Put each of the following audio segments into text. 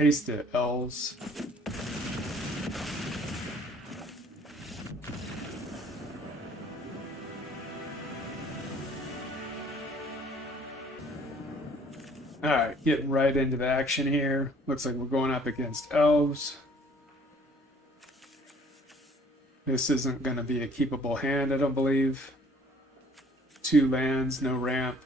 Haste it, elves. Alright, getting right into the action here. Looks like we're going up against elves. This isn't going to be a keepable hand, I don't believe. 2 lands, no ramp.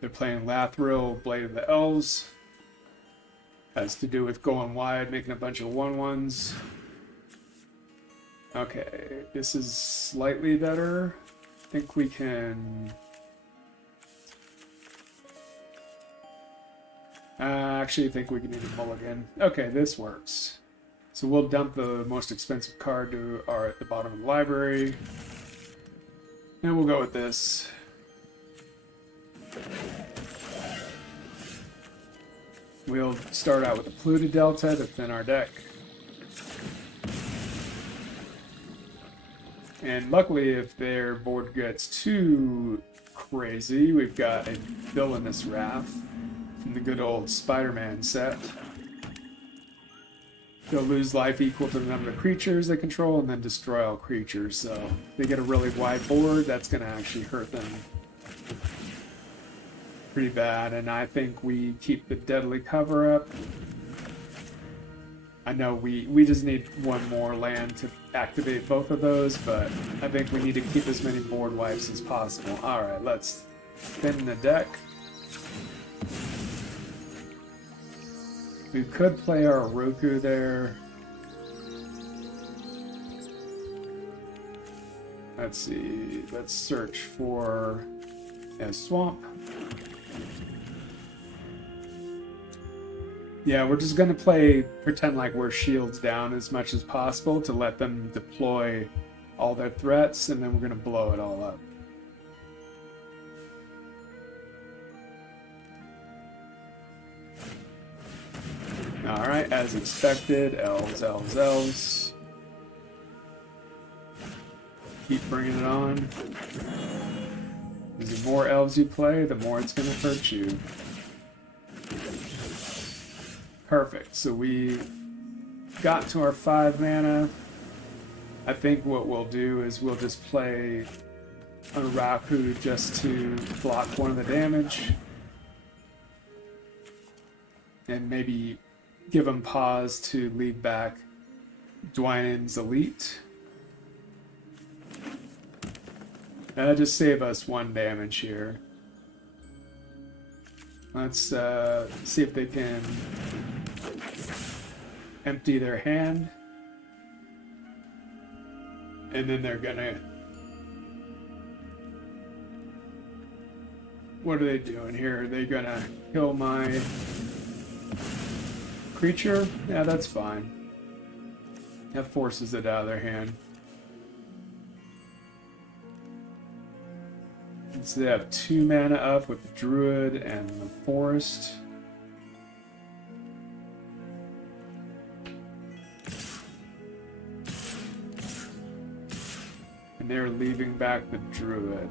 They're playing Lathril, Blade of the Elves. Has to do with going wide, making a bunch of 1/1s. Okay, this is slightly better. I think we can... actually, I think we can need a mulligan. Okay, this works. So we'll dump the most expensive card to at the bottom of the library. And we'll go with this. We'll start out with the Polluted Delta to thin our deck. And luckily, if their board gets too crazy, we've got a Villainous Wrath from the good old Spider-Man set. They'll lose life equal to the number of creatures they control and then destroy all creatures. So they get a really wide board, that's going to actually hurt them pretty bad. And I think we keep the Deadly Cover-Up. I know we just need one more land to activate both of those, but I think we need to keep as many board wipes as possible. Alright, let's thin the deck. We could play our Oroku there. Let's see, let's search for a swamp. Yeah, we're just going to pretend like we're shields down as much as possible to let them deploy all their threats, and then we're going to blow it all up. Alright, as expected, elves, elves, elves. Keep bringing it on. The more elves you play, the more it's going to hurt you. Perfect. So we got to our 5 mana. I think what we'll do is we'll just play Oroku just to block one of the damage. And maybe give them pause to lead back Dwynen's Elite. That'll just save us 1 damage here. Let's see if they can empty their hand. And then they're gonna... What are they doing here? Are they gonna kill my creature? Yeah, that's fine. That forces it out of their hand. So they have 2 mana up with the Druid and the Forest. And they're leaving back the Druid.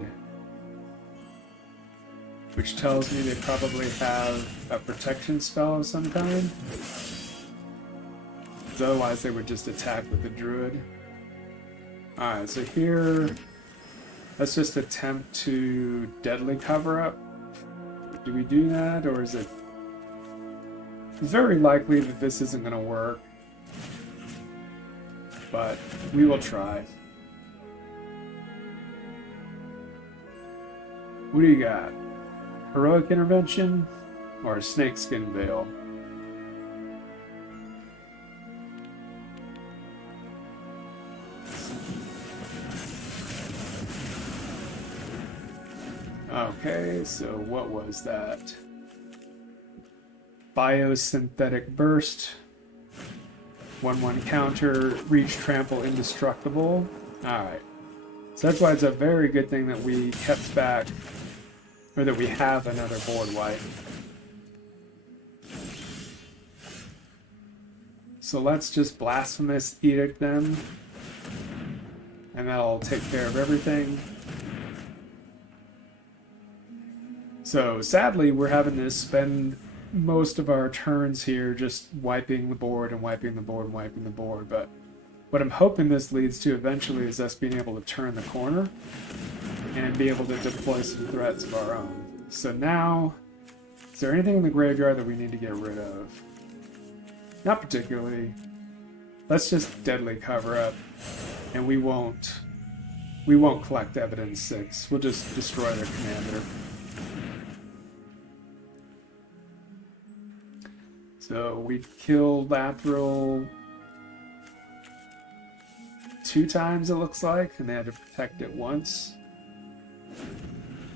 Which tells me they probably have a protection spell of some kind. Otherwise they would just attack with the Druid. Alright, so here... Let's just attempt to Deadly Cover-Up. Do we do that, or is it... It's very likely that this isn't going to work. But we will try. What do you got? Heroic Intervention or Snakeskin Veil? Okay, so what was that? Biosynthetic Burst. 1/1 counter, reach, trample, indestructible. Alright. So that's why it's a very good thing that we kept back, or that we have another board wipe. So let's just Blasphemous Edict them. And that'll take care of everything. So sadly, we're having to spend most of our turns here just wiping the board and wiping the board and wiping the board. But what I'm hoping this leads to eventually is us being able to turn the corner and be able to deploy some threats of our own. So now, is there anything in the graveyard that we need to get rid of? Not particularly. Let's just deadly cover up, and we won't collect evidence 6. We'll just destroy their commander. So we've killed Lathril 2 times, it looks like, and they had to protect it once.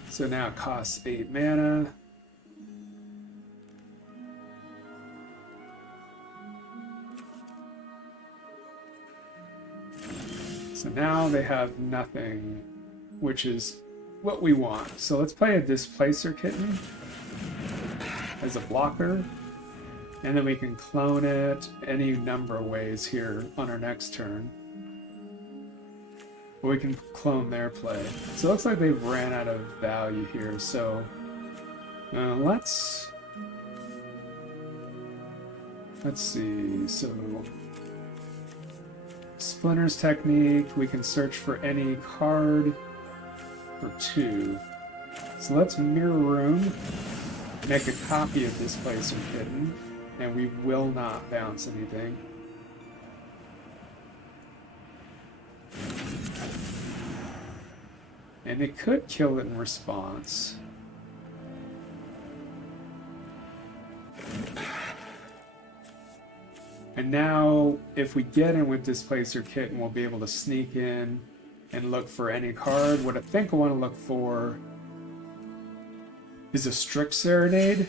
So now it costs 8 mana. So now they have nothing, which is what we want. So let's play a Displacer Kitten as a blocker, and then we can clone it any number of ways here on our next turn. Or we can clone their play. So it looks like they've ran out of value here, so let's see. So Splinter's technique, we can search for any card for 2. So let's Mirror Room, make a copy of Displacer Kitten, and we will not bounce anything. And it could kill it in response. And now, if we get in with Displacer Kitten, we'll be able to sneak in and look for any card. What I think I want to look for is a Strict Serenade.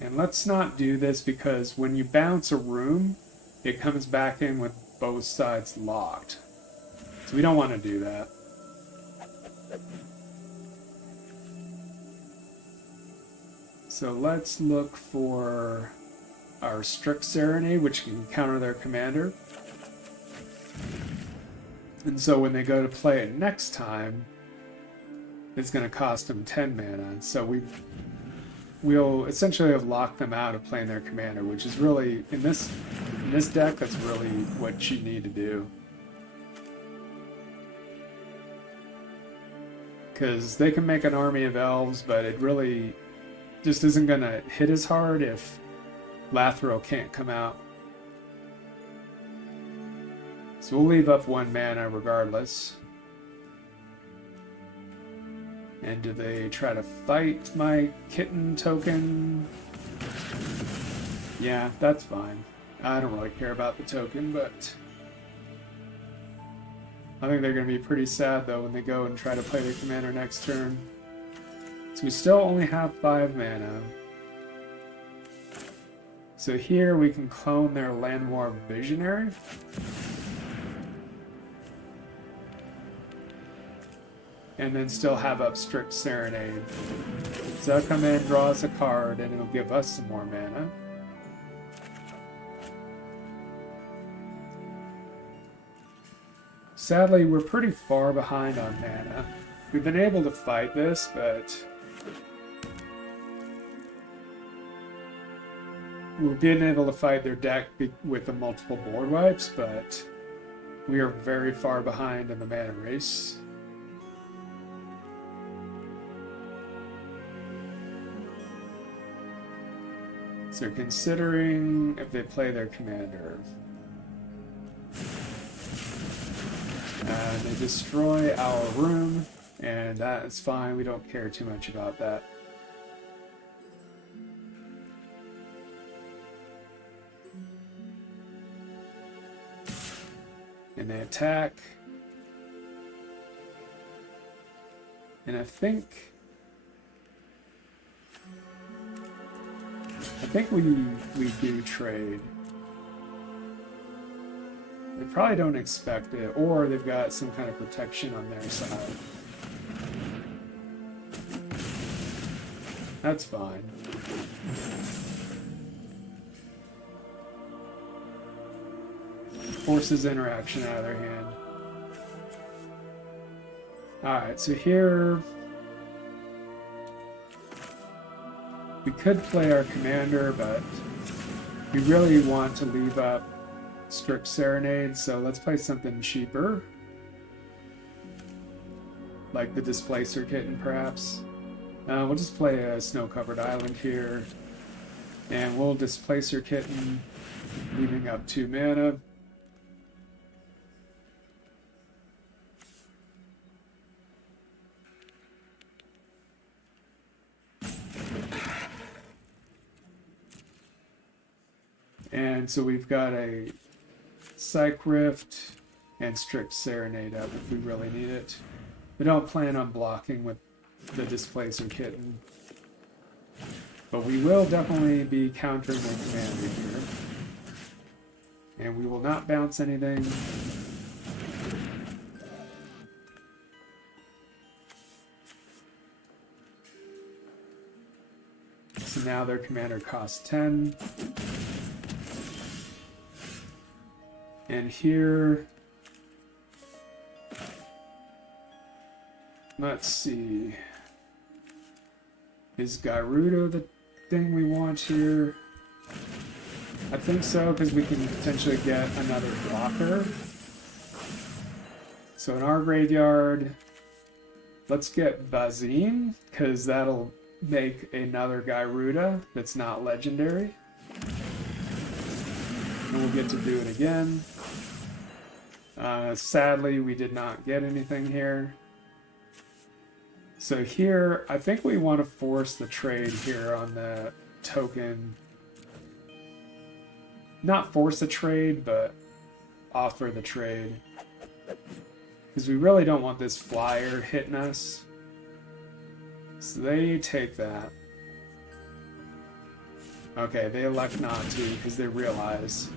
And let's not do this, because when you bounce a room, it comes back in with both sides locked. So we don't want to do that. So let's look for our Strict Serenade, which can counter their commander. And so when they go to play it next time, it's going to cost them 10 mana. So we'll essentially have locked them out of playing their commander, which is really, in this deck, that's really what you need to do. Because they can make an army of elves, but it really just isn't going to hit as hard if Lathril can't come out. So we'll leave up 1 mana regardless. And do they try to fight my kitten token? Yeah, that's fine. I don't really care about the token, but I think they're going to be pretty sad though when they go and try to play their commander next turn. So we still only have 5 mana. So here we can clone their Llanowar Visionary. And then still have up Strict Serenade. So they'll come in, draw us a card, and it'll give us some more mana. Sadly, we're pretty far behind on mana. We've been able to fight this, but we've been able to fight their deck with the multiple board wipes, but we are very far behind in the mana race. So considering if they play their commander. They destroy our room, and that is fine. We don't care too much about that. And they attack. And I think we do trade. They probably don't expect it, or they've got some kind of protection on their side. That's fine. forces interaction out of their hand. Alright, so here we could play our commander, but we really want to leave up Strict Serenade, so let's play something cheaper. Like the Displacer Kitten, perhaps. We'll just play a Snow-Covered Island here. And we'll Displacer Kitten, leaving up 2 mana. And so we've got a Cyclonic Rift and Strict Serenade up if we really need it. We don't plan on blocking with the Displacer Kitten. But we will definitely be countering the commander here. And we will not bounce anything. So now their commander costs 10. And here, let's see, is Gyruda the thing we want here? I think so, because we can potentially get another blocker. So in our graveyard, let's get Bazine, because that'll make another Gyruda that's not legendary. And we'll get to do it again. Sadly, we did not get anything here. So here, I think we want to force the trade here on the token. Not force the trade, but offer the trade. Because we really don't want this flyer hitting us. So they take that. Okay, they elect not to because they realize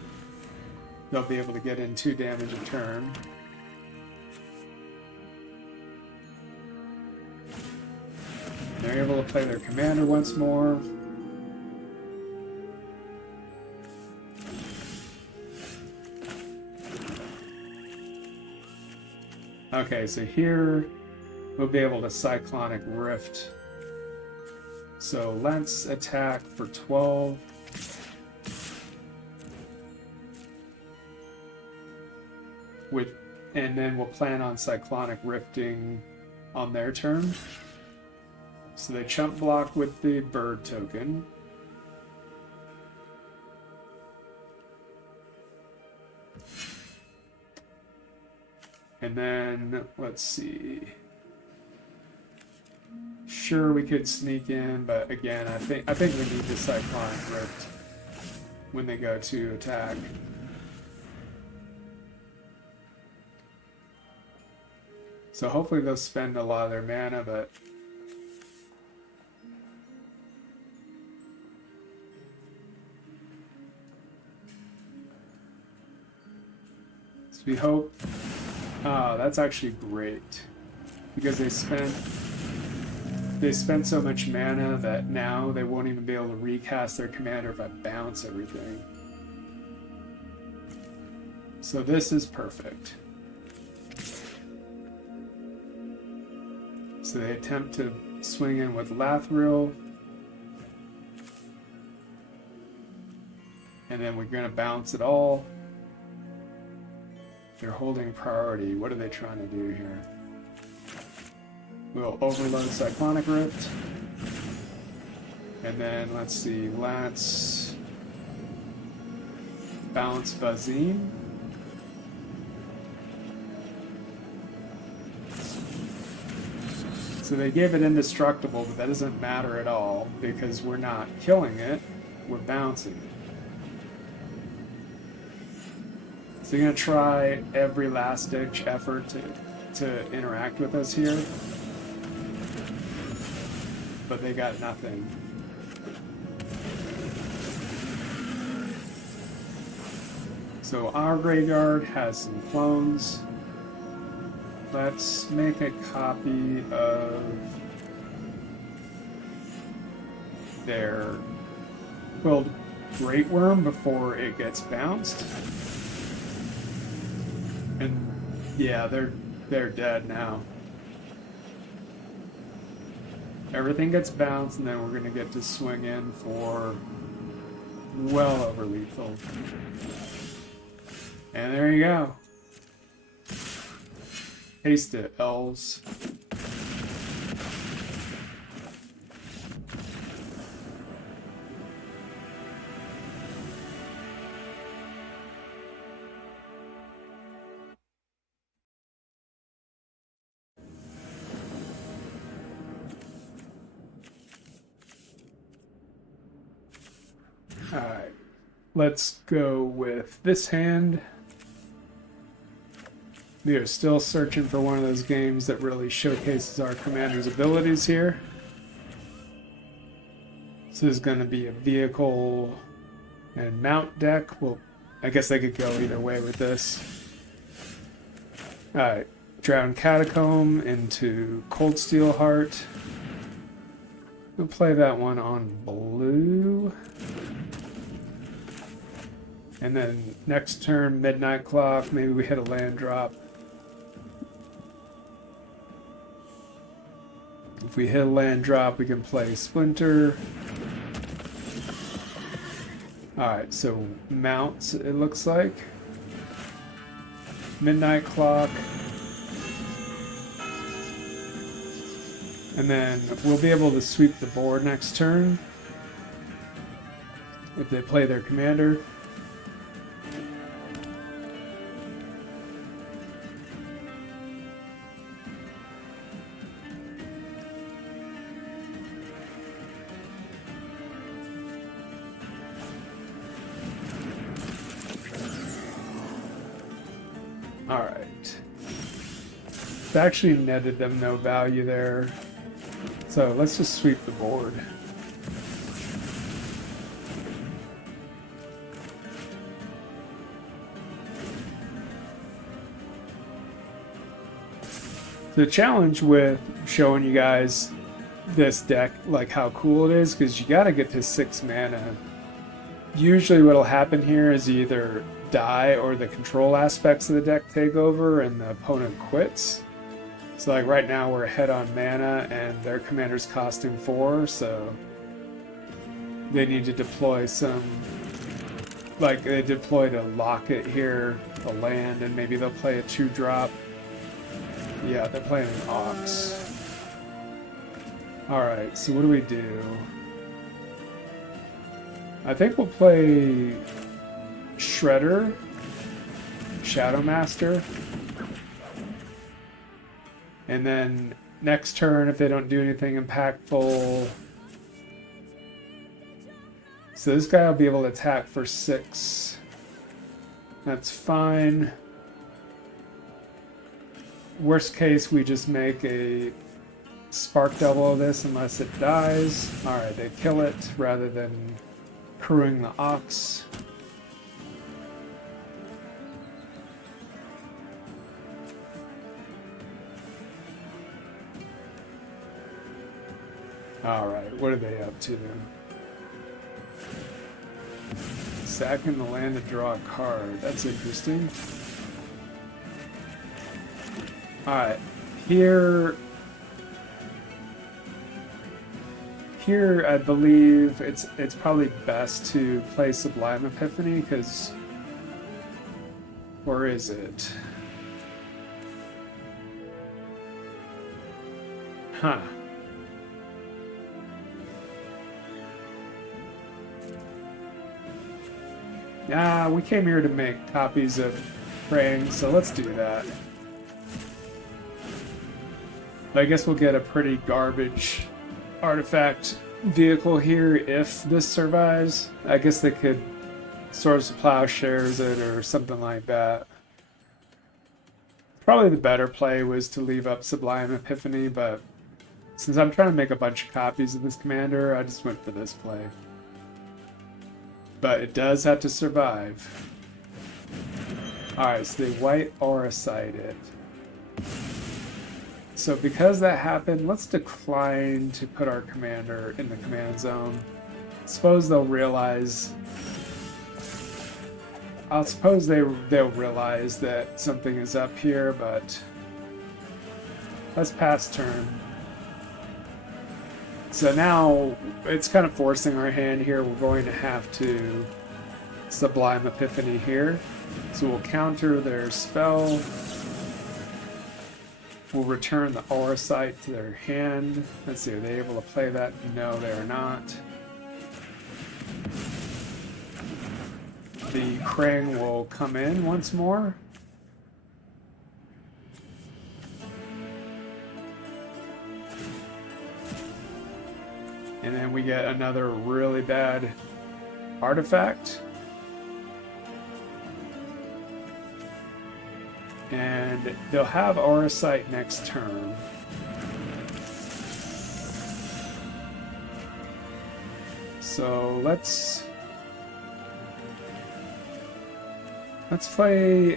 they'll be able to get in 2 damage a turn. They're able to play their commander once more. Okay, so here we'll be able to Cyclonic Rift. So let's attack for 12. And then we'll plan on Cyclonic Rifting on their turn. So they chump block with the bird token. And then, let's see. Sure, we could sneak in, but again, I think we need the Cyclonic Rift when they go to attack. So hopefully they'll spend a lot of their mana, but so we hope. Oh, that's actually great because they spent so much mana that now they won't even be able to recast their commander if I bounce everything. So this is perfect. So they attempt to swing in with Lathril. And then we're going to bounce it all. They're holding priority. What are they trying to do here? We'll overload Cyclonic Rift. And then, let's see, let's bounce Bazine. So they gave it indestructible, but that doesn't matter at all because we're not killing it, we're bouncing it. So you're going to try every last-ditch effort to interact with us here. But they got nothing. So our graveyard has some clones. Let's make a copy of their Quilled Great Worm before it gets bounced. Yeah, they're dead now. Everything gets bounced, and then we're gonna get to swing in for well over lethal. And there you go. Taste it, elves. Alright, let's go with this hand. We are still searching for one of those games that really showcases our commander's abilities here. This is going to be a vehicle and mount deck. Well, I guess they could go either way with this. Alright, Drowned Catacomb into Cold Steel Heart. We'll play that one on blue. And then next turn, Midnight Clock, maybe we hit a land drop. If we hit a land drop, we can play Splinter. Alright, so mounts, it looks like. Midnight Clock. And then we'll be able to sweep the board next turn if they play their commander. Alright. It's actually netted them no value there. So let's just sweep the board. The challenge with showing you guys this deck, like how cool it is, because you gotta get to 6 mana. Usually what'll happen here is you either die or the control aspects of the deck take over and the opponent quits. So like right now we're ahead on mana and their commander's costing 4, so they need to deploy some, like they deployed a locket here, a land, and maybe they'll play a 2-drop. Yeah, they're playing an Ox. Alright, so what do we do? I think we'll play Shredder, Shadow Master. And then next turn, if they don't do anything impactful... So this guy will be able to attack for 6. That's fine. Worst case, we just make a Spark Double of this unless it dies. Alright, they kill it rather than crewing the Ox. Alright, what are they up to? Sacking the land to draw a card. That's interesting. Alright, here I believe it's probably best to play Sublime Epiphany, because where is it? Huh. Yeah, we came here to make copies of Krang, so let's do that. But I guess we'll get a pretty garbage artifact vehicle here if this survives. I guess they could Swords of Plowshares it or something like that. Probably the better play was to leave up Sublime Epiphany, but since I'm trying to make a bunch of copies of this commander, I just went for this play. But it does have to survive. Alright, so they white aura side it. So because that happened, let's decline to put our commander in the command zone. Suppose they'll realize I'll suppose they'll realize that something is up here, but let's pass turn. So now it's kind of forcing our hand here. We're going to have to Sublime Epiphany here. So we'll counter their spell. We'll return the Aura Sight to their hand. Let's see, are they able to play that? No, they are not. The Krang will come in once more. And then we get another really bad artifact. And they'll have Aura Sight next turn. So let's play,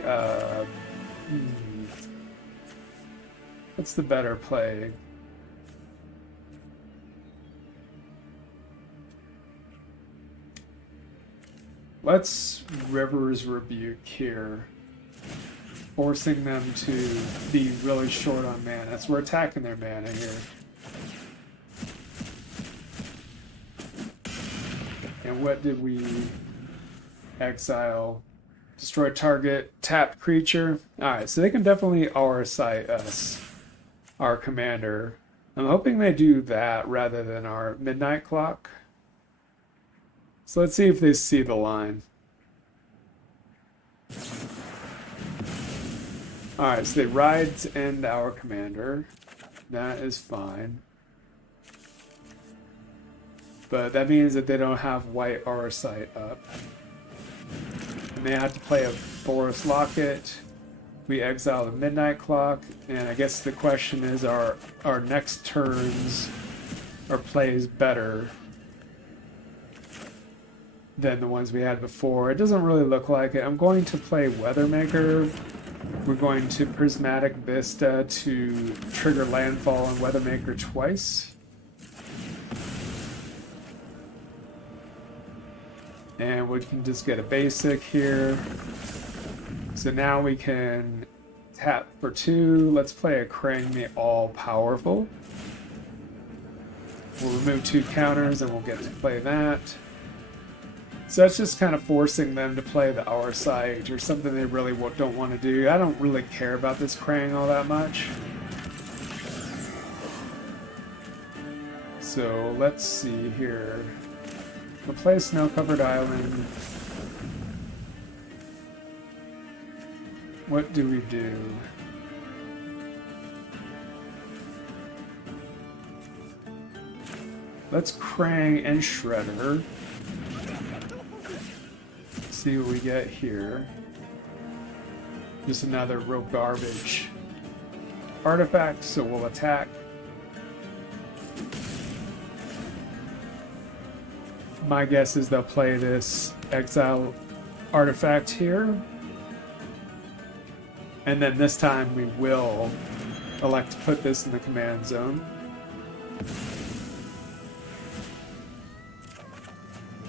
what's the better play? Let's River's Rebuke here, forcing them to be really short on mana. So we're attacking their mana here. And what did we exile? Destroy target tapped creature. Alright, so they can definitely Aura Sight us, our commander. I'm hoping they do that rather than our Midnight Clock. So let's see if they see the line. Alright, so they ride to end our commander. That is fine. But that means that they don't have white Aura Sight up. And they have to play a Forest Locket. We exile the Midnight Clock. And I guess the question is, are our next turns or plays better than the ones we had before? It doesn't really look like it. I'm going to play Weathermaker. We're going to Prismatic Vista to trigger landfall on Weathermaker twice. And we can just get a basic here. So now we can tap for 2. Let's play a Krang the All-Powerful. We'll remove 2 counters and we'll get to play that. So that's just kind of forcing them to play the Aura Sight or something they really don't want to do. I don't really care about this Krang all that much. So let's see here. We'll play Snow-Covered Island. What do we do? Let's Krang and Shredder. See what we get here. Just another real garbage artifact, so we'll attack. My guess is they'll play this exile artifact here. And then this time we will elect to put this in the command zone.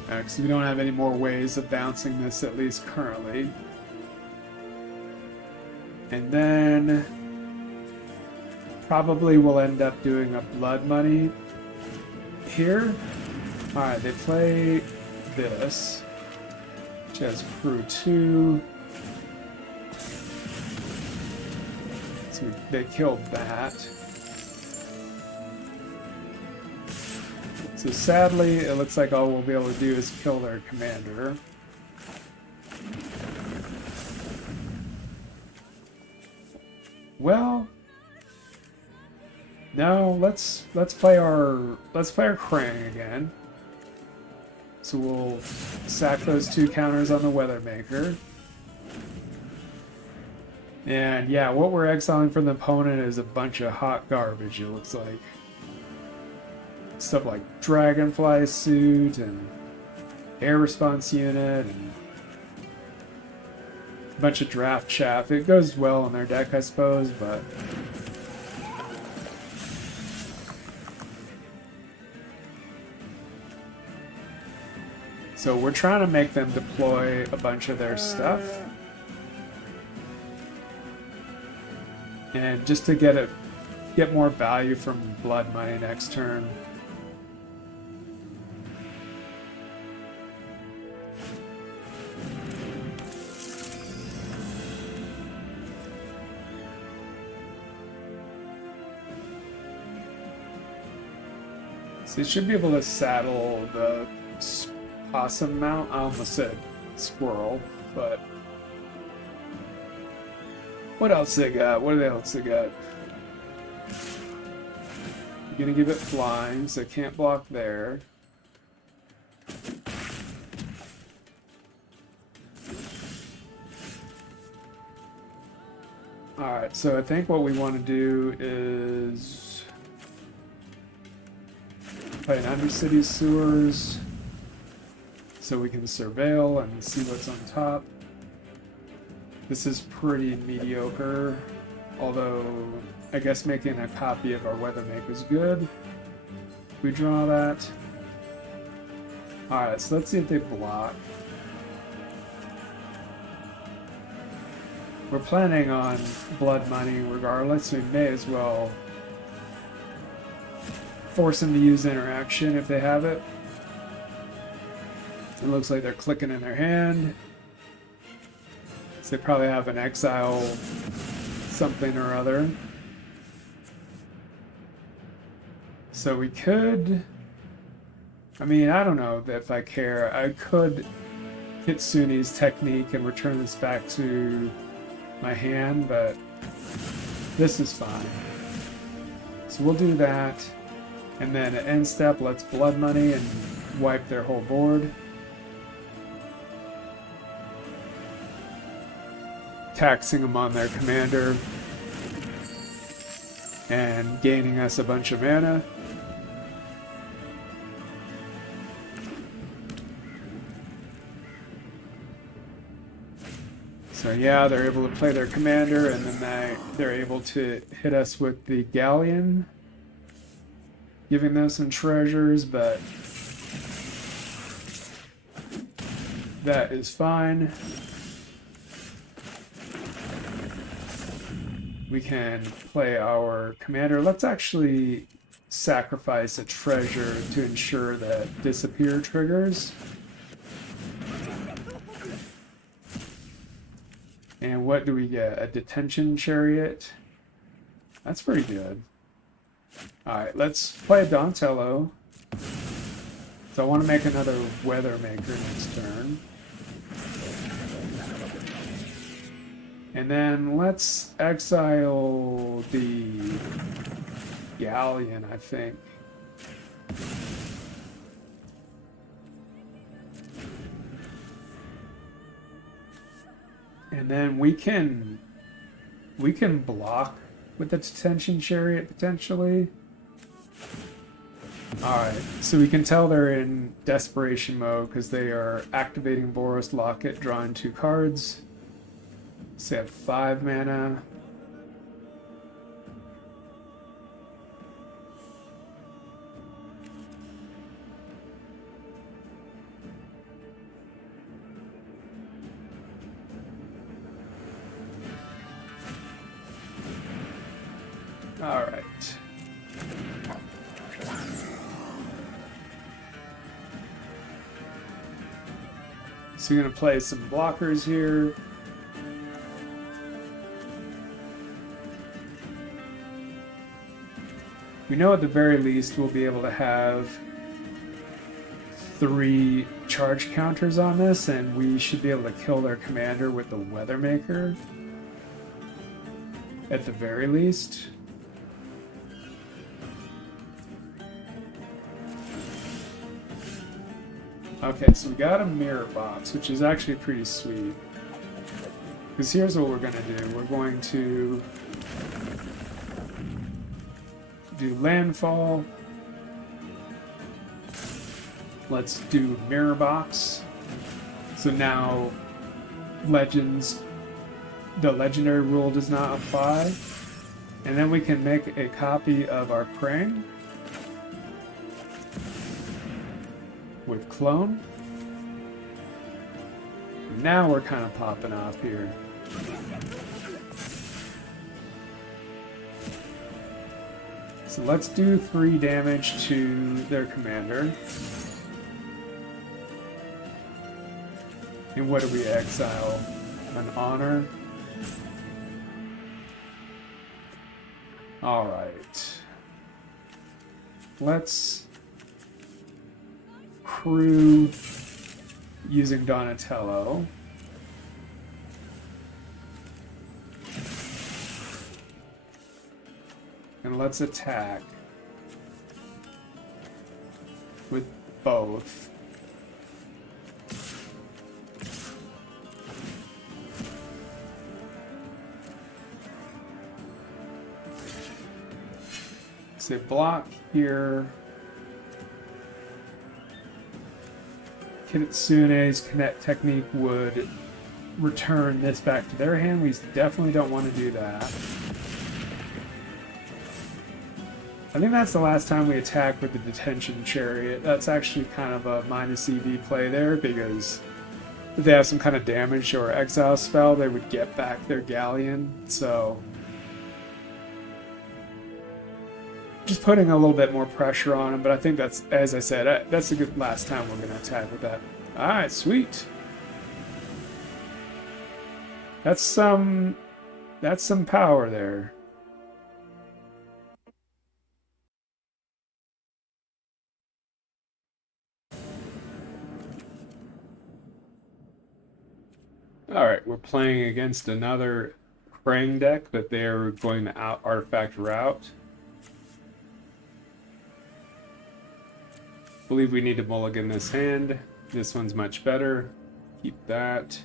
Because we don't have any more ways of bouncing this, at least currently. And then probably we'll end up doing a Blood Money here. Alright, they play this, which has crew 2. So they killed that. So sadly, it looks like all we'll be able to do is kill their commander. Well, no, let's play our Krang again. So we'll sack those 2 counters on the Weathermaker. And yeah, what we're exiling from the opponent is a bunch of hot garbage, it looks like. Stuff like Dragonfly Suit and Air Response Unit and a bunch of Draft Chaff. It goes well in their deck, I suppose, but So we're trying to make them deploy a bunch of their stuff. And just to get more value from blood money next turn. So you should be able to saddle the possum mount. I almost said squirrel, but what else they got? What else they got? You're gonna give it flying, so it can't block there. Alright, so I think what we want to do is play an Undercity Sewers so we can surveil and see what's on top. This is pretty mediocre, although I guess making a copy of our Weathermake is good. We draw that. Alright, so let's see if they block. We're planning on blood money regardless, so we may as well force them to use interaction if they have it. It looks like they're clicking in their hand. So they probably have an exile something or other. So we could... I mean, I don't know if I care. I could Kitsune's technique and return this back to my hand, but this is fine. So we'll do that. And then at end step, let's blood money and wipe their whole board. Taxing them on their commander and gaining us a bunch of mana. So yeah, they're able to play their commander, and then they're able to hit us with the Galleon, giving them some treasures, but that is fine. We can play our commander. Let's actually sacrifice a treasure to ensure that disappear triggers. And what do we get? A detention chariot. That's pretty good. Alright, let's play a Donatello. So I want to make another Weathermaker next turn. And then let's exile the Galleon, I think. And then we can block with the detention chariot potentially. Alright, so we can tell they're in desperation mode because they are activating Boros Locket, drawing 2 cards. So they have 5 mana. Alright. So you're going to play some blockers here. We know at the very least we'll be able to have 3 charge counters on this, and we should be able to kill their commander with the Weathermaker. At the very least. Okay, so we got a mirror box, which is actually pretty sweet. Because here's what we're going to do. We're going to do landfall. Let's do mirror box. So now the legendary rule does not apply. And then we can make a copy of our Krang with clone. Now we're kind of popping off here. So let's do 3 damage to their commander. And what do we exile? An honor. Alright. Let's crew using Donatello. And let's attack with both. So block here. Kitsune's Connect technique would return this back to their hand. We definitely don't want to do that. I think that's the last time we attack with the Detention Chariot. That's actually kind of a minus EV play there, because if they have some kind of damage or exile spell, they would get back their Galleon. So just putting a little bit more pressure on them, but I think that's, as I said, that's a good last time we're going to attack with that. Alright, sweet. That's some power there. Alright, we're playing against another Krang deck, but they're going to out-artifact route. I believe we need to mulligan this hand. This one's much better. Keep that.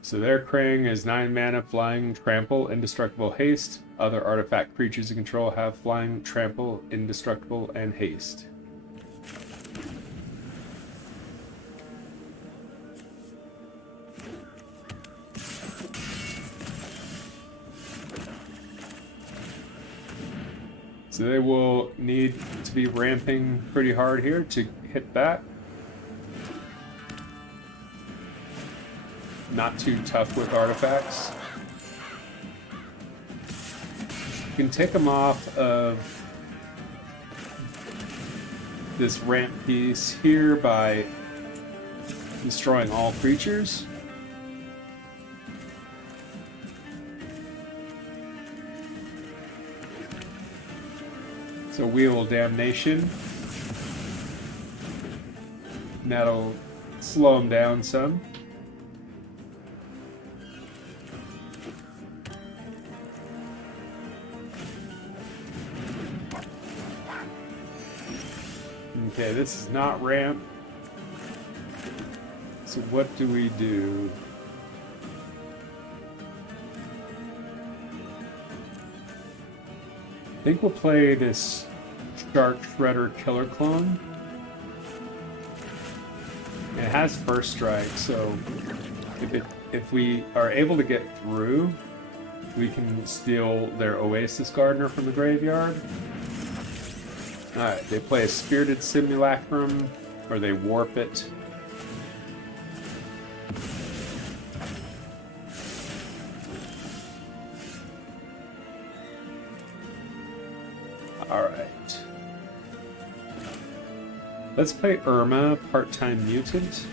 So their Krang is 9 mana, flying, trample, indestructible, haste. Other artifact creatures you control have flying, trample, indestructible, and haste. So they will need to be ramping pretty hard here to hit that. Not too tough with artifacts. You can take them off of this ramp piece here by destroying all creatures. So Wheel of Damnation. And that'll slow them down some. Okay, this is not ramp. So what do we do? I think we'll play this Krang Shredder Killer Clone. It has first strike, so if we are able to get through, we can steal their Oasis Gardener from the graveyard. Alright, they play a Spirited Simulacrum, or they warp it. Alright. Let's play Irma, Part-Time Mutant.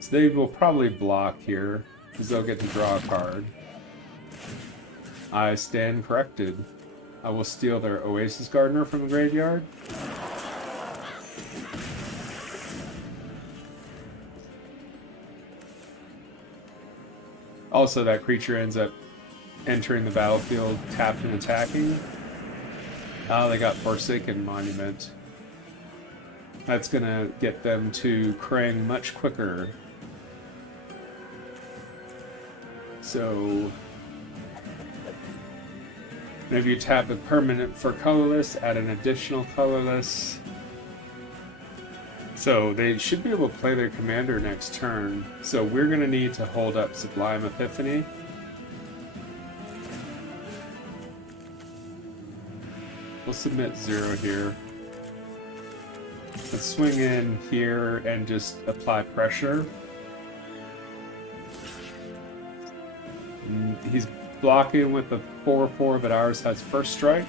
So they will probably block here, because they'll get to draw a card. I stand corrected. I will steal their Oasis Gardener from the graveyard. Also, that creature ends up entering the battlefield tapped and attacking. Oh, they got Forsaken Monument. That's gonna get them to Krang much quicker. So, if you tap a permanent for colorless, add an additional colorless. So they should be able to play their commander next turn. So we're going to need to hold up Sublime Epiphany. We'll submit 0 here. Let's swing in here and just apply pressure. He's blocking with the 4/4, but ours has first strike.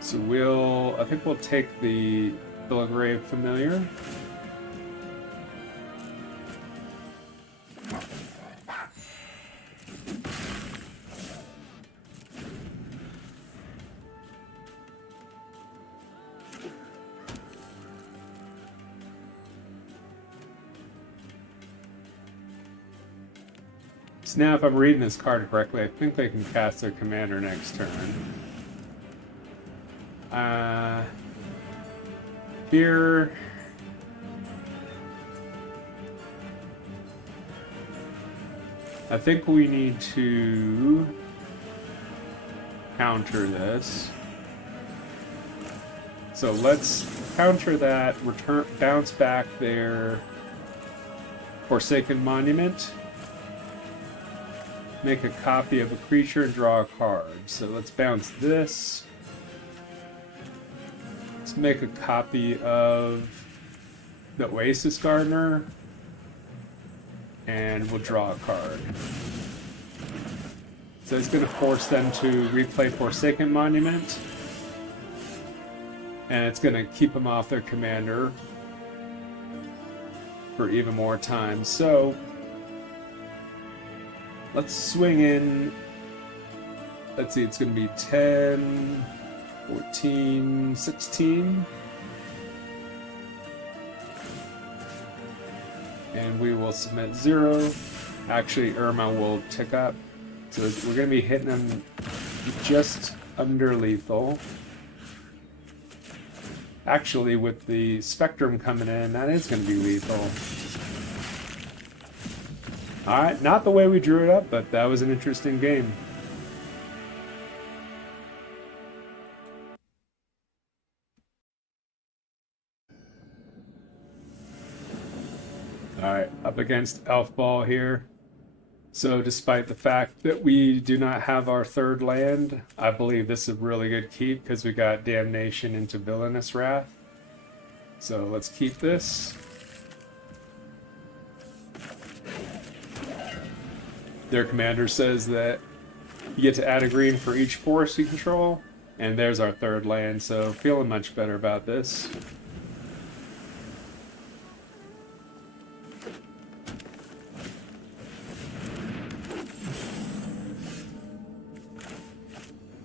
So I think we'll take the Grave Familiar. So now if I'm reading this card correctly, I think they can cast their commander next turn. Here... I think we need to counter this. So let's counter that, bounce back their Forsaken Monument, make a copy of a creature and draw a card. So let's bounce this. Let's make a copy of the Oasis Gardener, and we'll draw a card. So it's going to force them to replay Forsaken Monument, and it's going to keep them off their commander for even more time. So let's swing in. Let's see, it's going to be 10, 14, 16. And we will submit 0. Actually, Irma will tick up. So we're going to be hitting them just under lethal. Actually, with the Spectrum coming in, that is going to be lethal. Alright, not the way we drew it up, but that was an interesting game. Alright, up against Elf Ball here. So despite the fact that we do not have our third land, I believe this is a really good keep because we got Damnation into Villainous Wrath. So let's keep this. Their commander says that you get to add a green for each forest you control, and there's our third land, so feeling much better about this.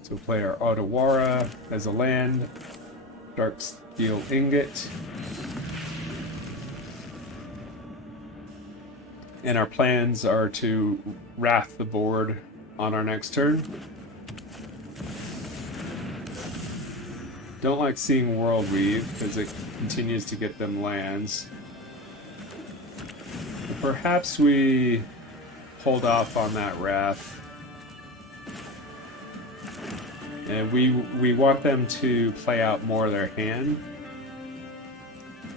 So we'll play our Otawara as a land, Darksteel Ingot. And our plans are to wrath the board on our next turn. Don't like seeing World Weave because it continues to get them lands. Perhaps we hold off on that wrath. And we want them to play out more of their hand.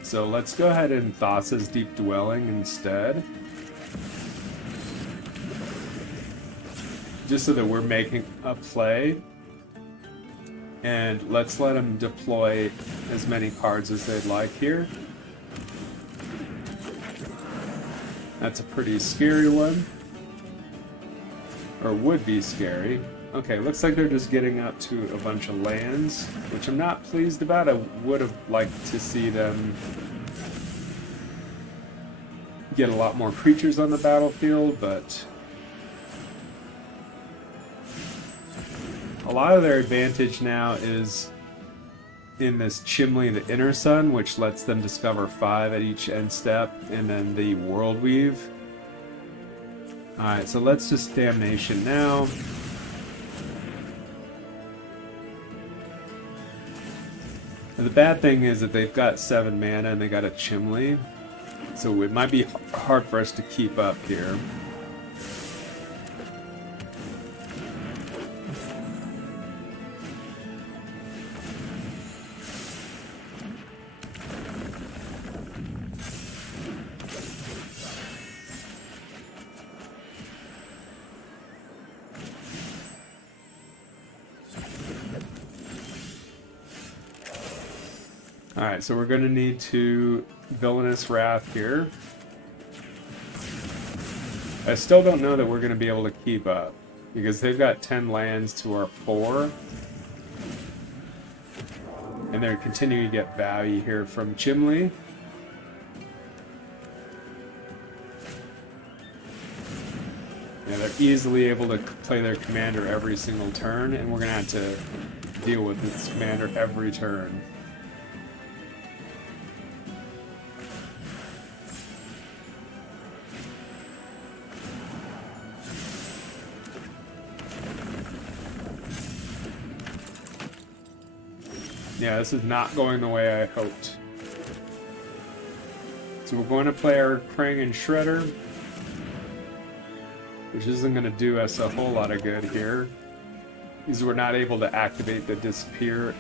So let's go ahead and Thassa's Deep Dwelling instead. Just so that we're making a play. And let's let them deploy as many cards as they'd like here. That's a pretty scary one. Or would be scary. Okay, looks like they're just getting up to a bunch of lands, which I'm not pleased about. I would have liked to see them get a lot more creatures on the battlefield, but a lot of their advantage now is in this Chimley, the Inner Sun, which lets them discover 5 at each end step, and then the World Weave. Alright, so let's just Damnation now. And the bad thing is that they've got 7 mana and they got a Chimley, so it might be hard for us to keep up here. Alright, so we're going to need to Villainous Wrath here. I still don't know that we're going to be able to keep up, because they've got 10 lands to our 4. And they're continuing to get value here from Chimley. Yeah, they're easily able to play their commander every single turn, and we're going to have to deal with this commander every turn. Yeah, this is not going the way I hoped. So we're going to play our Krang and Shredder, which isn't going to do us a whole lot of good here, because we're not able to activate the disappear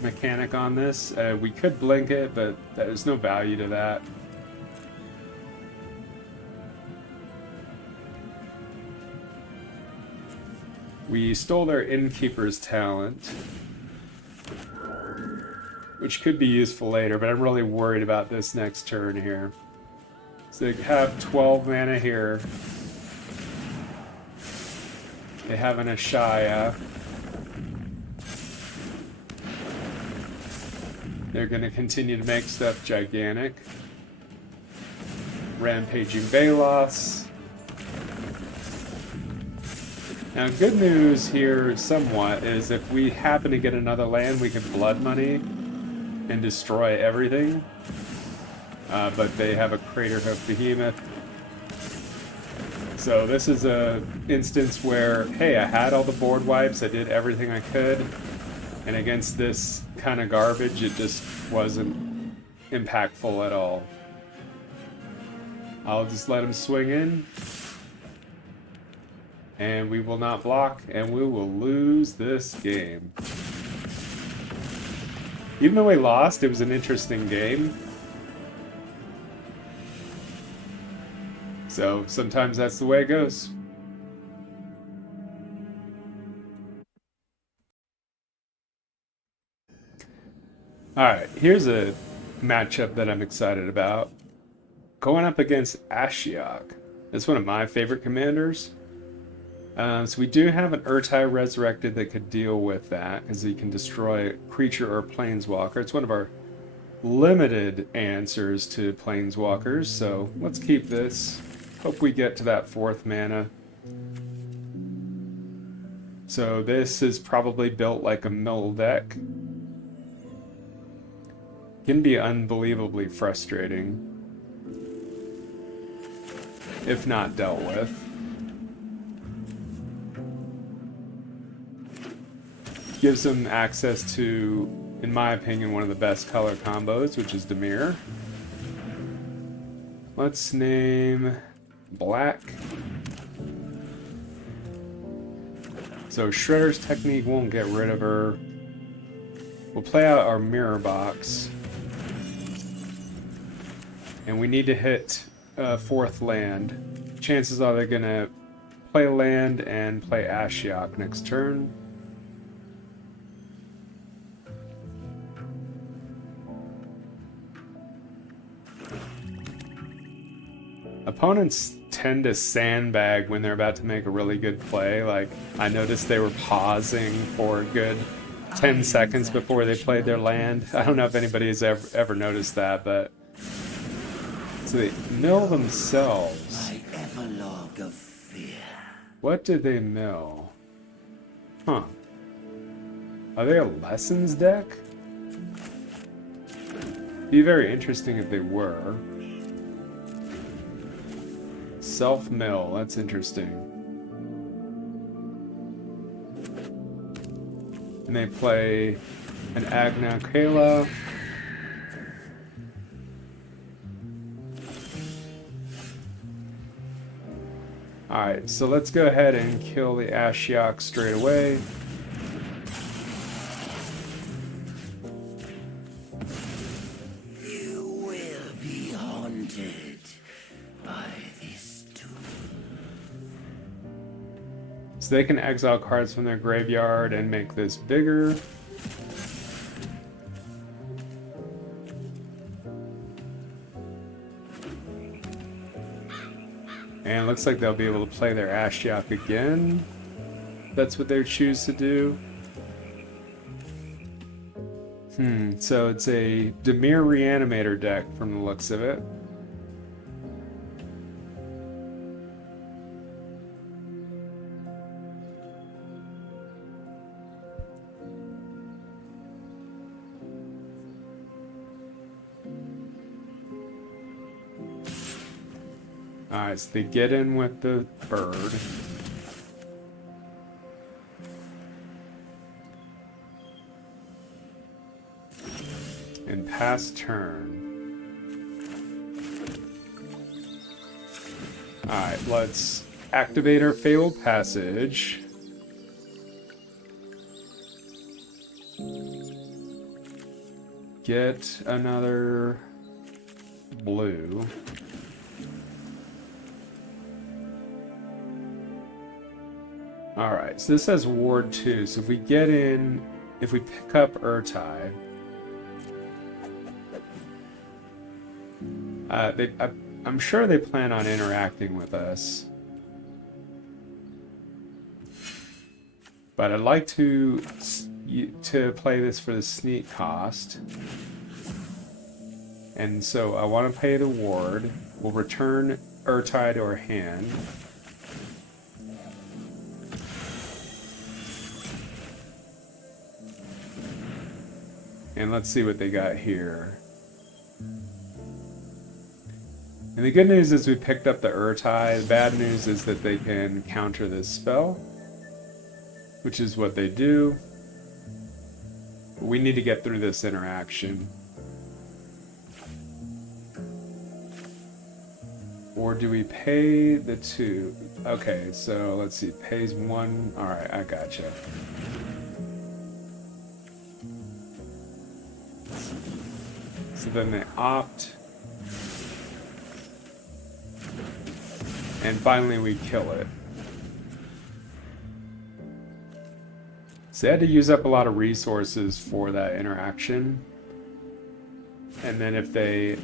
mechanic on this. We could blink it, but there's no value to that. We stole their Innkeeper's talent, which could be useful later, but I'm really worried about this next turn here. So they have 12 mana here. They have an Ashaya. They're going to continue to make stuff gigantic. Rampaging Balos. Now, good news here, somewhat, is if we happen to get another land, we can Blood Money and destroy everything. But they have a Craterhoof Behemoth. So this is a instance where, hey, I had all the board wipes, I did everything I could, and against this kind of garbage, it just wasn't impactful at all. I'll just let him swing in. And we will not block, and we will lose this game. Even though we lost, it was an interesting game. So sometimes that's the way it goes. Alright, here's a matchup that I'm excited about. Going up against Ashiok. It's one of my favorite commanders. So we do have an Urtai Resurrected that could deal with that, because he can destroy a creature or planeswalker. It's one of our limited answers to planeswalkers, so let's keep this. Hope we get to that 4th mana. So this is probably built like a mill deck. Can be unbelievably frustrating if not dealt with. Gives them access to, in my opinion, one of the best color combos, which is Dimir. Let's name black. So Shredder's technique won't get rid of her. We'll play out our mirror box. And we need to hit a 4th land. Chances are they're going to play land and play Ashiok next turn. Opponents tend to sandbag when they're about to make a really good play. Like, I noticed they were pausing for a good 10 seconds before they played their land. I don't know if anybody has ever noticed that, but... So they mill themselves. What did they mill? Huh. Are they a Lessons deck? Be very interesting if they were. Self-mill, that's interesting. And they play an Agna Kala. Alright, so let's go ahead and kill the Ashiok straight away. You will be haunted by this tomb. So they can exile cards from their graveyard and make this bigger. And it looks like they'll be able to play their Ashiok again. That's what they choose to do. So it's a Dimir Reanimator deck from the looks of it. Alright, so they get in with the bird. And pass turn. Alright, let's activate our Fabled Passage. Get another blue. Alright, so this has Ward 2, so if we get in, if we pick up Urtai, I'm sure they plan on interacting with us. But I'd like to play this for the sneak cost. And so I want to pay the ward. We'll return Urtai to our hand. And let's see what they got here. And the good news is we picked up the Urtai. The bad news is that they can counter this spell, which is what they do. We need to get through this interaction. Or do we pay the 2? Okay, so let's see. Pays 1. Alright, I gotcha. So then they opt. And finally we kill it. So they had to use up a lot of resources for that interaction. And then if they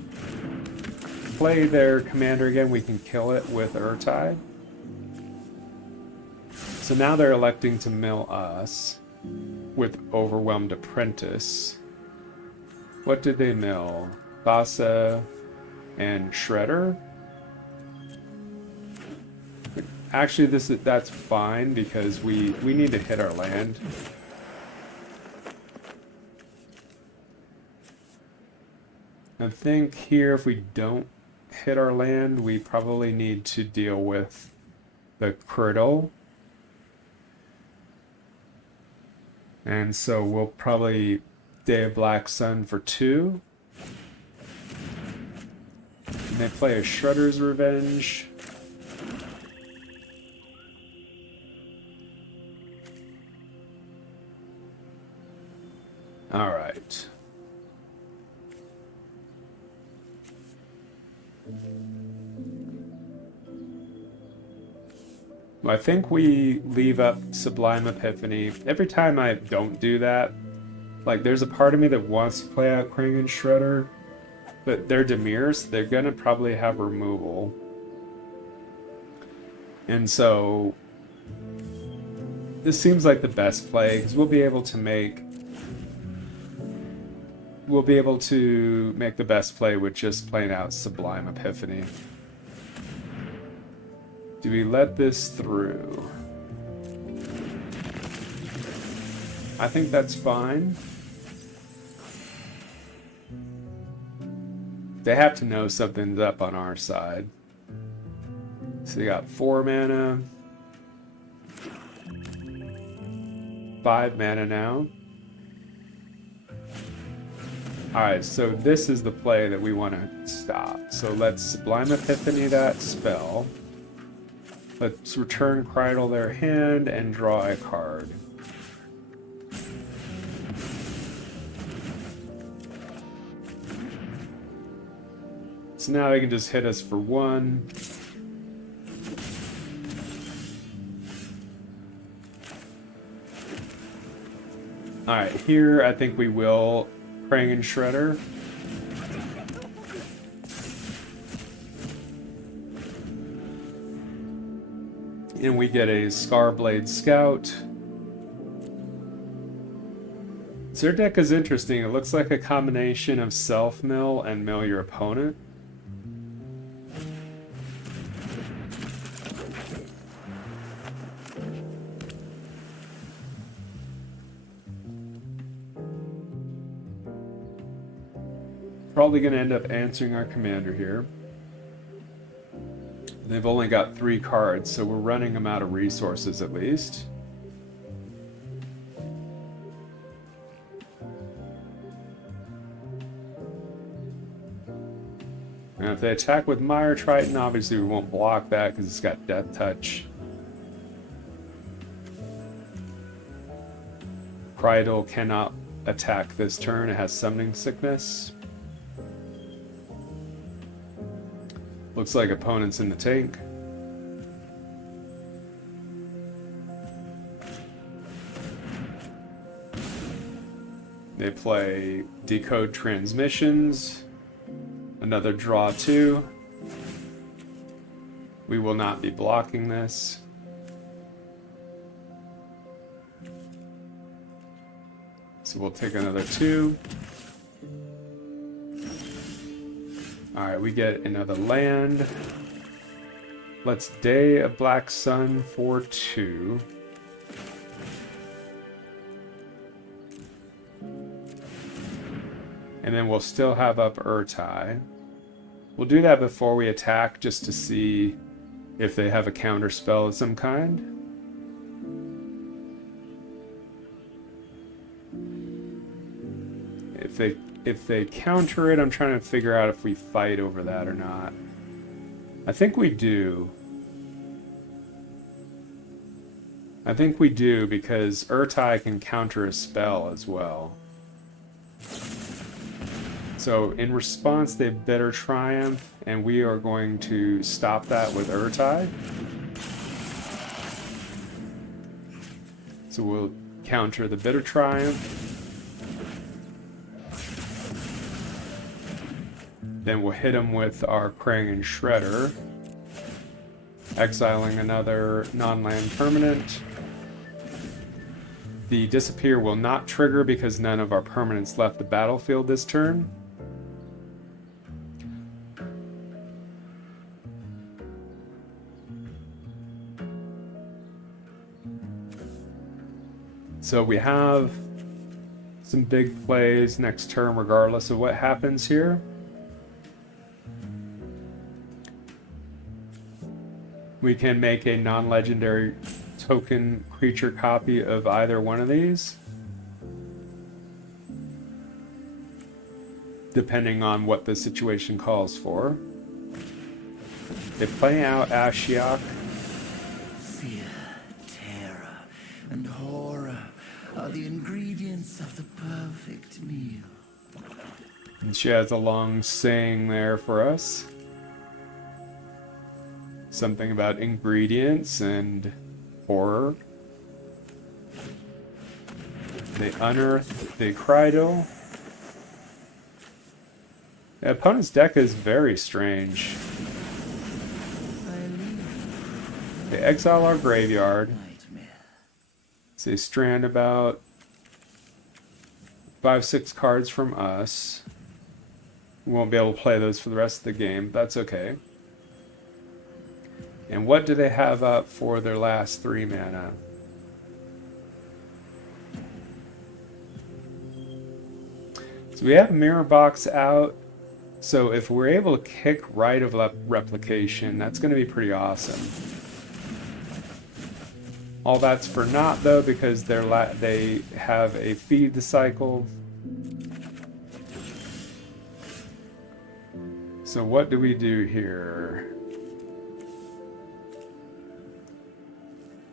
play their commander again, we can kill it with Urtai. So now they're electing to mill us with Overwhelmed Apprentice. What did they mill? Thassa and Shredder? Actually, that's fine because we need to hit our land. I think here if we don't hit our land, we probably need to deal with the Criddle. And so we'll probably Day of Black Sun for 2. And they play a Shredder's Revenge. All right. Well, I think we leave up Sublime Epiphany. Every time I don't do that, like there's a part of me that wants to play out Krang and Shredder, but they're Dimir, so they're gonna probably have removal. And so this seems like the best play because we'll be able to make the best play with just playing out Sublime Epiphany. Do we let this through? I think that's fine. They have to know something's up on our side. So they got 4 mana. 5 mana now. Alright, so this is the play that we want to stop. So let's Sublime Epiphany that spell. Let's return Criddle their hand and draw a card. So now they can just hit us for 1. Alright, here I think we will Krang and Shredder. And we get a Scarblade Scout. So their deck is interesting. It looks like a combination of self-mill and mill your opponent. Probably going to end up answering our commander here. They've only got 3 cards, so we're running them out of resources at least. And if they attack with Mire Triton, obviously we won't block that because it's got Death Touch. Krydle cannot attack this turn, it has Summoning Sickness. Looks like opponent's in the tank. They play Decode Transmissions. Another draw 2. We will not be blocking this. So we'll take another 2. Alright, we get another land. Let's Day a Black Sun for 2. And then we'll still have up Urtai. We'll do that before we attack just to see if they have a counter spell of some kind. If they counter it, I'm trying to figure out if we fight over that or not. I think we do. I think we do because Urtai can counter a spell as well. So in response, they Bitter Triumph, and we are going to stop that with Urtai. So we'll counter the Bitter Triumph. Then we'll hit him with our Krang Shredder, exiling another non-land permanent. The Disappear will not trigger because none of our permanents left the battlefield this turn. So we have some big plays next turn regardless of what happens here. We can make a non-legendary token creature copy of either one of these, depending on what the situation calls for. They play out Ashiok. Fear, terror, and horror are the ingredients of the perfect meal. And she has a long saying there for us. Something about ingredients and horror. They unearth the Krydle. The opponent's deck is very strange. They exile our graveyard. So they strand about 5-6 cards from us. We won't be able to play those for the rest of the game. That's okay. And what do they have up for their last 3 mana? So we have Mirror Box out. So if we're able to kick Rite of Replication, that's going to be pretty awesome. All that's for naught though, because they have a Feed the Cycle. So what do we do here?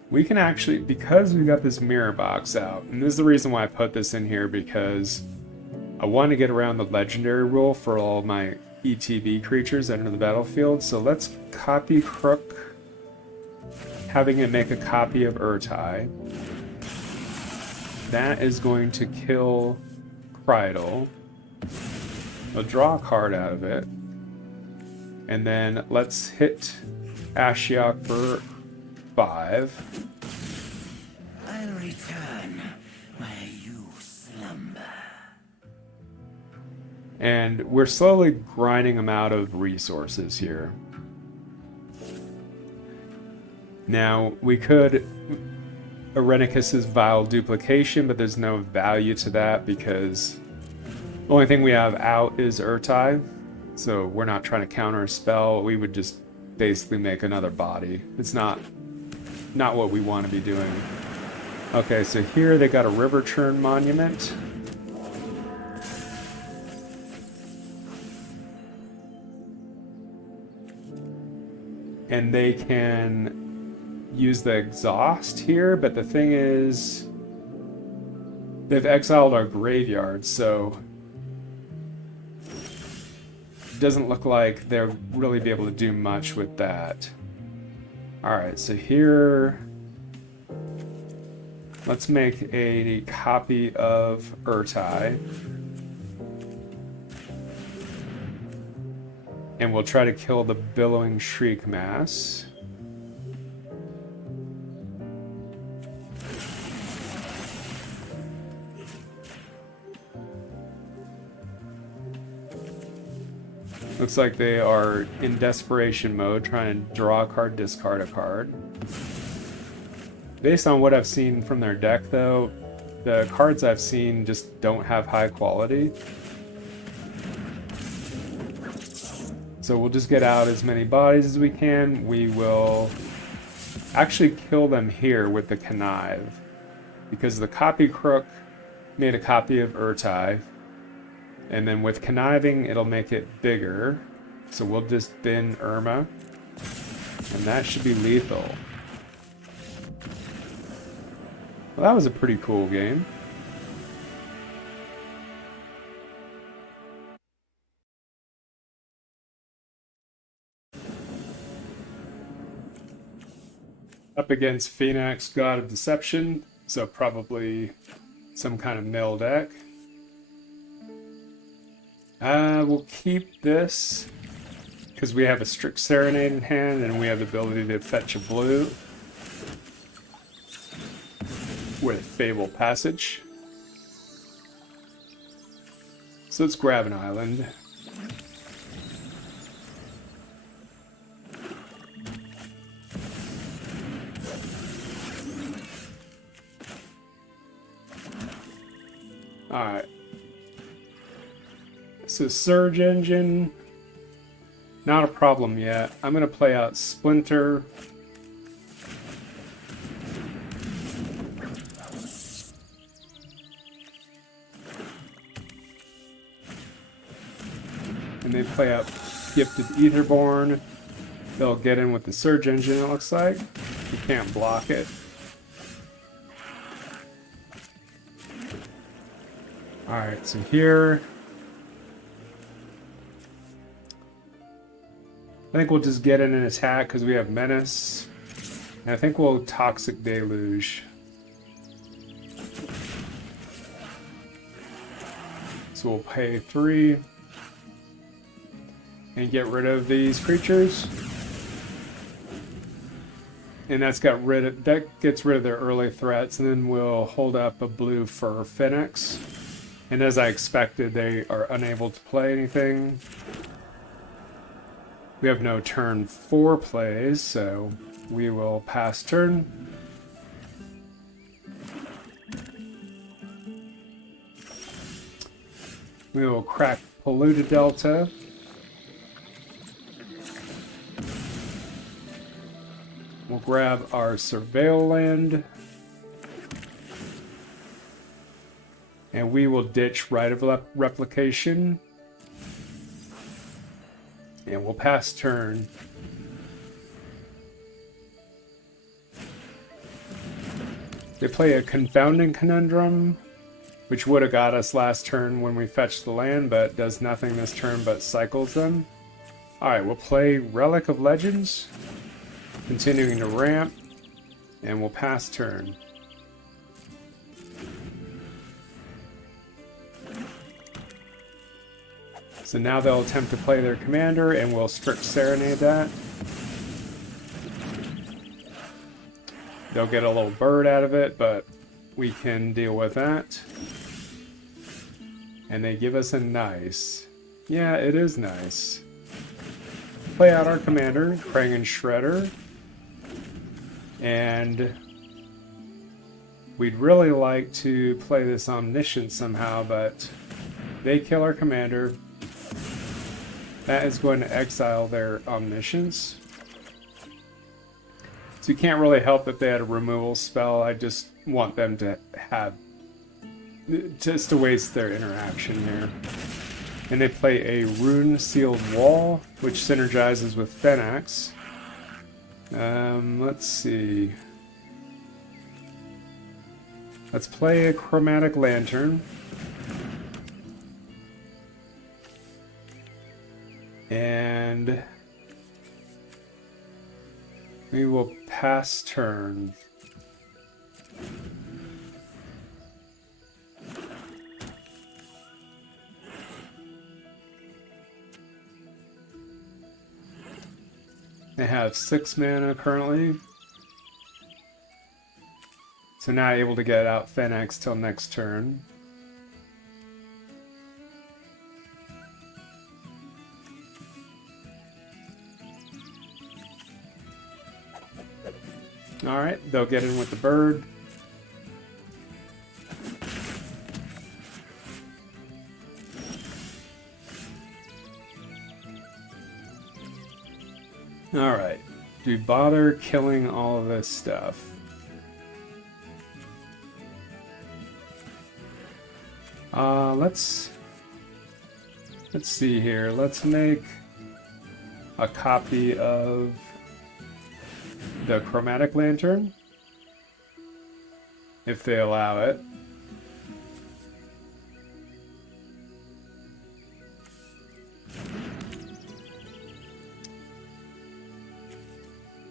We can actually, because we got this Mirror Box out, and this is the reason why I put this in here, because I want to get around the legendary rule for all my ETB creatures that enter the battlefield. So let's copy Crook, having it make a copy of Urtai. That is going to kill Krydle. We'll draw a card out of it. And then let's hit Ashiok for 5. I'll return where you slumber. And we're slowly grinding them out of resources here. Now, we could Irenicus's Vile Duplication, but there's no value to that because the only thing we have out is Urtai. So we're not trying to counter a spell. We would just basically make another body. It's not what we want to be doing. Okay, so here they got a River Churn Monument. And they can use the exhaust here, but the thing is, they've exiled our graveyard, so it doesn't look like they'll really be able to do much with that. Alright, so here, let's make a copy of Urtai. And we'll try to kill the Billowing Shriek Mass. Looks like they are in desperation mode, trying to draw a card, discard a card. Based on what I've seen from their deck, though, the cards I've seen just don't have high quality. So we'll just get out as many bodies as we can. We will actually kill them here with the Connive, because the Copy Crook made a copy of Urtai, and then with Conniving it'll make it bigger. So we'll just bin Irma, and that should be lethal. Well, that was a pretty cool game. Up against Phoenix, God of Deception, so probably some kind of mill deck. We'll keep this because we have a Strict Serenade in hand and we have the ability to fetch a blue with Fabled Passage. So let's grab an island. Alright. So Surge Engine, not a problem yet. I'm going to play out Splinter. And they play out Gifted Etherborn. They'll get in with the Surge Engine, it looks like. You can't block it. Alright, so here, I think we'll just get in an attack because we have Menace. And I think we'll Toxic Deluge. So we'll pay 3 and get rid of these creatures. And that gets rid of their early threats, and then we'll hold up a blue for Phoenix. And as I expected, they are unable to play anything. We have no turn 4 plays, so we will pass turn. We will crack Polluted Delta. We'll grab our Surveil Land. And we will ditch Rite of Replication. And we'll pass turn. They play a Confounding Conundrum, which would have got us last turn when we fetched the land, but does nothing this turn but cycles them. Alright, we'll play Relic of Legends, continuing to ramp, and we'll pass turn. So now they'll attempt to play their commander, and we'll Strict Serenade that. They'll get a little bird out of it, but we can deal with that. And they give us a nice. Yeah, it is nice. Play out our commander, Krang Shredder. And we'd really like to play this Omniscient somehow, but they kill our commander. That is going to exile their Omniscience. So you can't really help if they had a removal spell. I just want them to have... just to waste their interaction here. And they play a Rune Sealed Wall, which synergizes with Phoenix. Let's see. Let's play a Chromatic Lantern. And we will pass turn. They have 6 mana currently. So not able to get out Phoenix till next turn. Alright, they'll get in with the bird. Alright, do we bother killing all of this stuff? Let's see here. Let's make a copy of the Chromatic Lantern, if they allow it.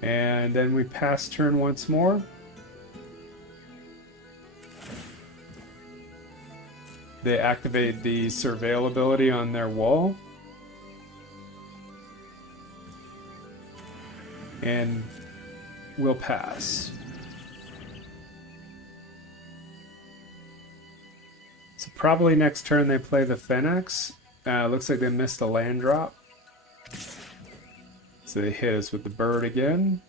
And then we pass turn once more. They activate the Surveil ability on their wall. And we'll pass. So probably next turn they play the Phoenix. Looks like they missed a land drop. So they hit us with the bird again.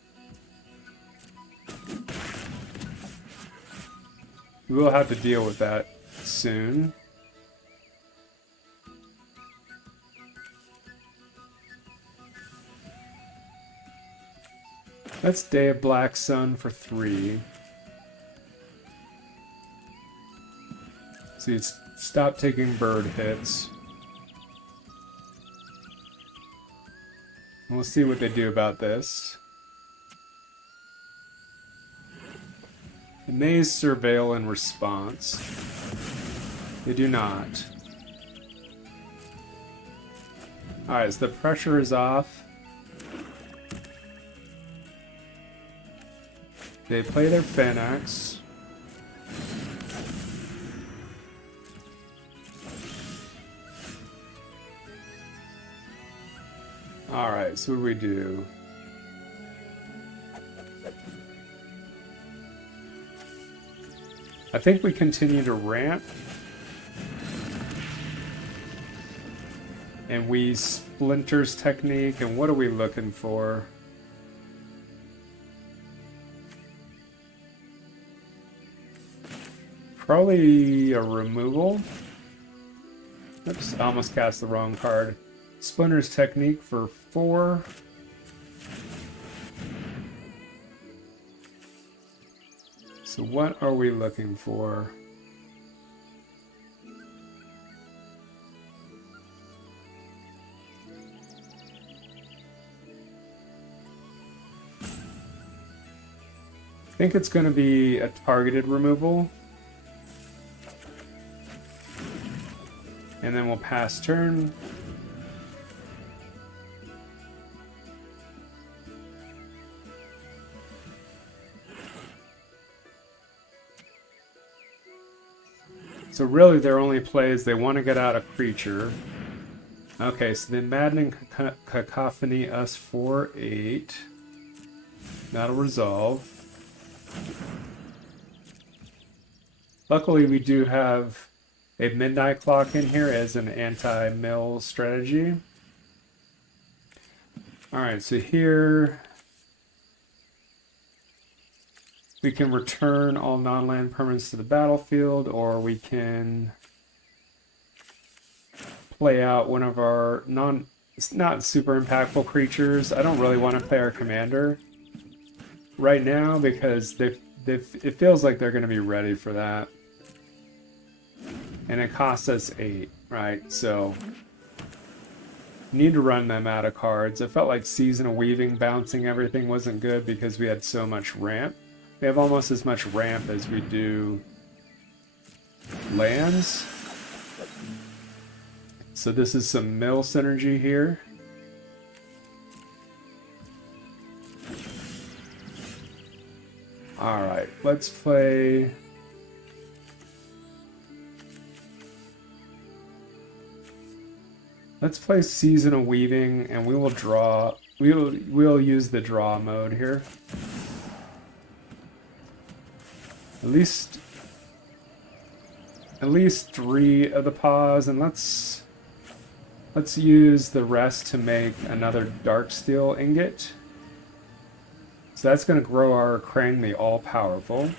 We will have to deal with that soon. That's Day of Black Sun for 3. See, it's stop taking bird hits. We'll see what they do about this. And they surveil in response. They do not. Alright, so the pressure is off. They play their Phoenix. Alright, so what do we do? I think we continue to ramp. And we Splinter's technique, and what are we looking for? Probably a removal. Oops, I almost cast the wrong card. Splinter's technique for 4. So what are we looking for? I think it's going to be a targeted removal. And then we'll pass turn. So really their only play is they want to get out a creature. Okay, so then Maddening Cacophony us for 8. That'll resolve. Luckily, we do have a midnight clock in here as an anti-mill strategy. Alright, so here we can return all non-land permanents to the battlefield, or we can play out one of our not super impactful creatures. I don't really want to play our commander right now because it feels like they're going to be ready for that. And it costs us 8, right? So need to run them out of cards. I felt like Seasonal Weaving bouncing everything wasn't good because we had so much ramp. We have almost as much ramp as we do lands. So this is some mill synergy here. Alright, let's play... Let's play Seasonal Weaving, and we will draw... We'll use the draw mode here. At least 3 of the paws, and let's use the rest to make another Darksteel ingot. So that's going to grow our Krang the All-Powerful.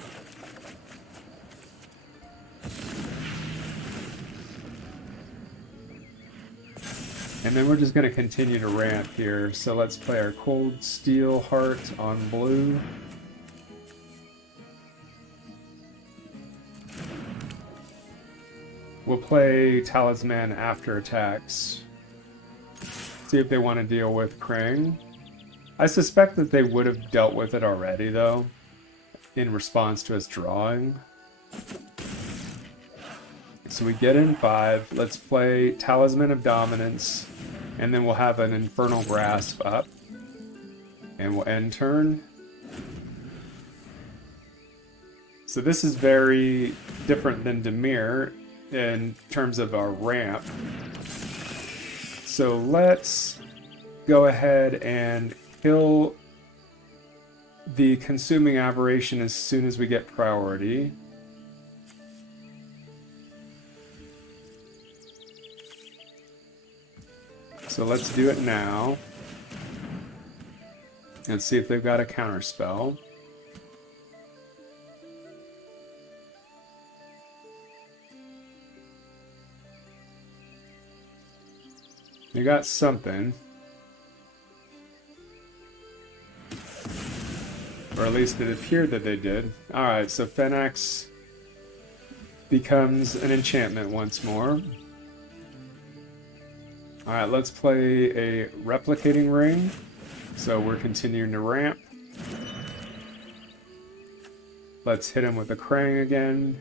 And then we're just going to continue to ramp here. So let's play our Cold Steel Heart on blue. We'll play Talisman after attacks. See if they want to deal with Krang. I suspect that they would have dealt with it already, though, in response to us drawing. So we get in 5. Let's play Talisman of Dominance, and then we'll have an Infernal Grasp up. And we'll end turn. So this is very different than Dimir in terms of our ramp. So let's go ahead and kill the Consuming Aberration as soon as we get priority. So let's do it now. And see if they've got a counterspell. They got something. Or at least it appeared that they did. Alright, so Phoenix becomes an enchantment once more. Alright, let's play a Replicating Ring. So we're continuing to ramp. Let's hit him with a Krang again.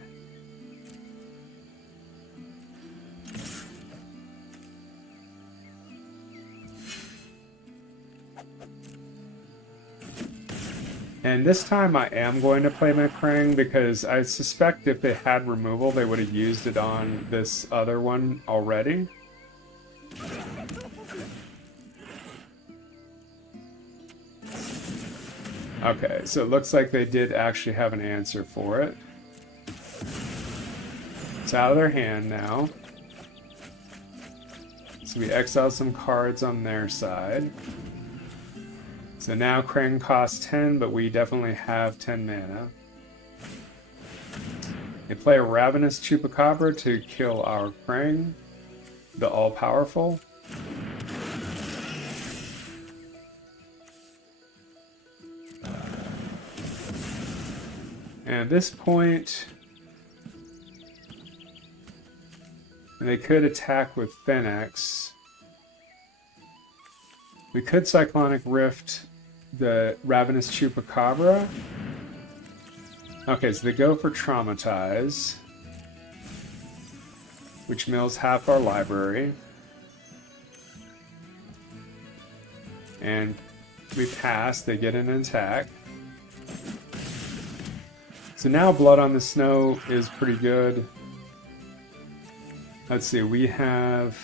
And this time I am going to play my Krang because I suspect if they had removal, they would have used it on this other one already. Okay, so it looks like they did actually have an answer for it. It's out of their hand now. So we exile some cards on their side. So now Krang costs 10, but we definitely have 10 mana. They play a Ravenous Chupacabra to kill our Krang, the All-Powerful. And at this point, they could attack with Phoenix. We could Cyclonic Rift the Ravenous Chupacabra. Okay, so they go for Traumatize, which mills half our library. And we pass, they get an attack. So now Blood on the Snow is pretty good. Let's see, we have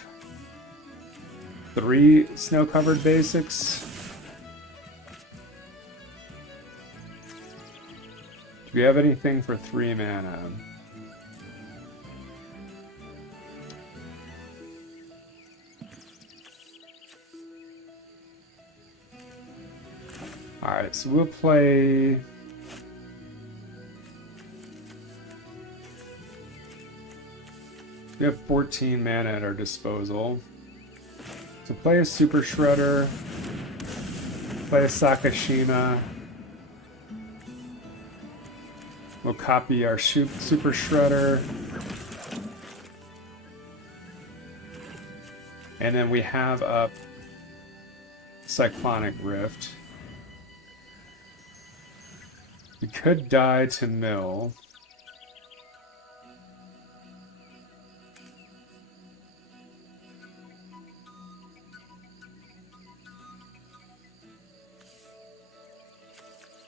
3 snow-covered basics. we have anything for 3 mana? Alright, so we'll play... We have 14 mana at our disposal. So play a Super Shredder, play a Sakashima. We'll copy our Super Shredder. And then we have up Cyclonic Rift. We could die to mill.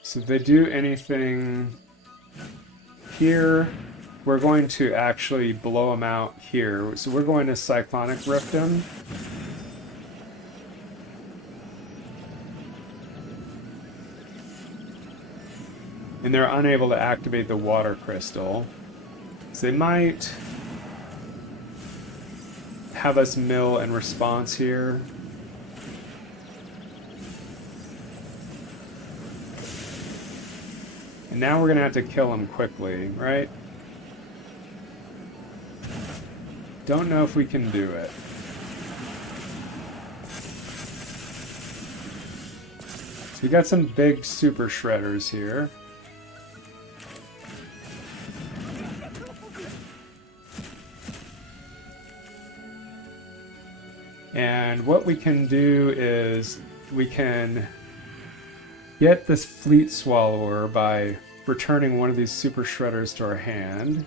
So if they do anything here, we're going to actually blow them out here. So we're going to Cyclonic Rift them. And they're unable to activate the water crystal. So they might have us mill in response here. And now we're going to have to kill him quickly, right? Don't know if we can do it. So we got some big Super Shredders here. And what we can do is we can get this Fleet Swallower by returning one of these Super Shredders to our hand.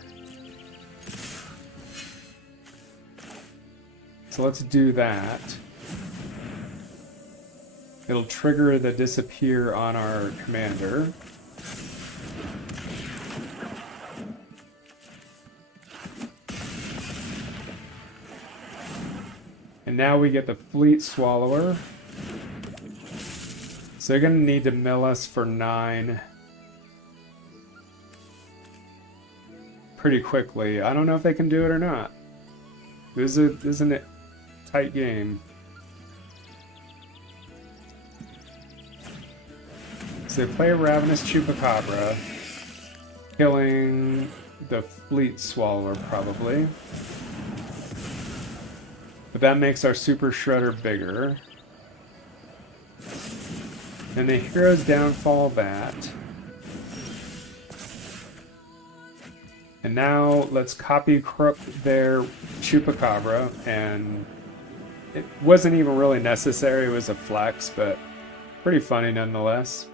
So let's do that. It'll trigger the disappear on our commander. And now we get the Fleet Swallower. So they're going to need to mill us for 9 pretty quickly. I don't know if they can do it or not. This isn't a tight game. So they play a Ravenous Chupacabra, killing the Fleet Swallower probably. But that makes our Super Shredder bigger. And the Hero's Downfall that. And now let's copy Crook their Chupacabra, and it wasn't even really necessary, it was a flex, but pretty funny nonetheless.